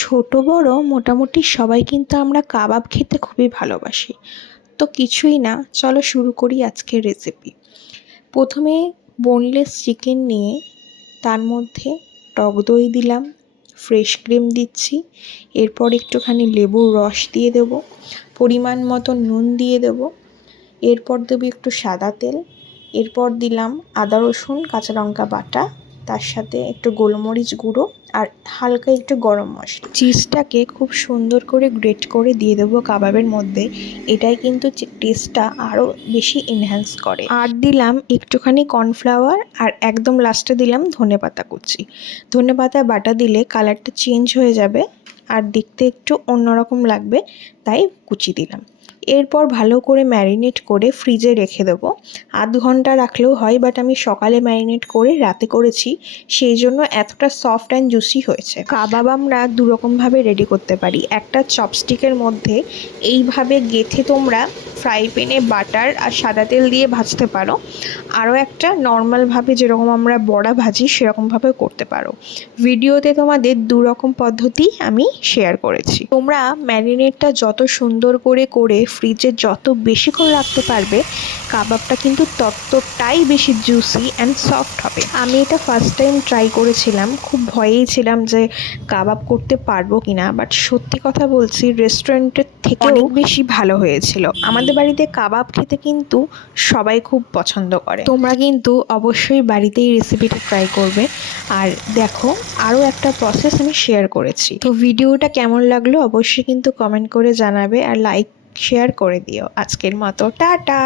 ছোট বড় মোটামুটি সবাই কিন্তু আমরা কাবাব খেতে খুবই ভালোবাসি। তো কিছুই না, চলো শুরু করি আজকের রেসিপি। প্রথমে বোনলেস চিকেন নিয়ে তার মধ্যে টক দই দিলাম, ফ্রেশ ক্রিম দিচ্ছি, এরপর একটুখানি লেবুর রস দিয়ে দেবো, পরিমাণ মতো নুন দিয়ে দেবো, এরপর দেবো একটু সাদা তেল, এরপর দিলাম আদা রসুন কাঁচা লঙ্কা বাটা, তার সাথে একটু গোলমরিচ গুঁড়ো আর হালকা একটু গরম মশলা। চিজটাকে খুব সুন্দর করে গ্রেট করে দিয়ে দেবো কাবাবের মধ্যে। এটাই কিন্তু টেস্টটা আরও বেশি এনহ্যান্স করে। আর দিলাম একটুখানি কর্নফ্লাওয়ার, আর একদম লাস্টে দিলাম ধনেপাতা কুচি। ধনেপাতা বাটা দিলে কালারটা চেঞ্জ হয়ে যাবে আর দেখতে একটু অন্যরকম লাগবে, তাই কুচি দিলাম। এরপর ভালো করে ম্যারিনেট করে ফ্রিজে রেখে দেবো। আধ ঘন্টা রাখলেও হয়, বাট আমি সকালে ম্যারিনেট করে রাতে করেছি, সেই জন্য এতটা সফট অ্যান্ড জুসি হয়েছে। কাবাব আমরা দুরকমভাবে রেডি করতে পারি। একটা চপস্টিকের মধ্যে এইভাবে গেঁথে তোমরা ফ্রাই প্যানে বাটার আর সাদা তেল দিয়ে ভাজতে পারো। আরও একটা নর্মালভাবে যেরকম আমরা বড়া ভাজি সেরকমভাবেও করতে পারো। ভিডিওতে তোমাদের দুরকম পদ্ধতি আমি শেয়ার করেছি। তোমরা ম্যারিনেটটা যত সুন্দর করে করে ফ্রিজে যত বেশিক্ষণ রাখতে পারবে, কাবাবটা কিন্তু ততটাই বেশি জুসি অ্যান্ড সফট হবে। আমি এটা ফার্স্ট টাইম ট্রাই করেছিলাম, খুব ভয়েই ছিলাম যে কাবাব করতে পারবো কিনা, বাট সত্যি কথা বলছি রেস্টুরেন্টের থেকে অনেক বেশি ভালো হয়েছিল। আমাদের বাড়িতে কাবাব খেতে কিন্তু সবাই খুব পছন্দ করে। তোমরা কিন্তু অবশ্যই বাড়িতেই রেসিপিটা ট্রাই করবে। আর দেখো, আরও একটা প্রসেস আমি শেয়ার করেছি। তো ভিডিওটা কেমন লাগলো অবশ্যই কিন্তু কমেন্ট করে জানাবে, আর লাইক শেয়ার করে দিও। আজকের মতো টাটা।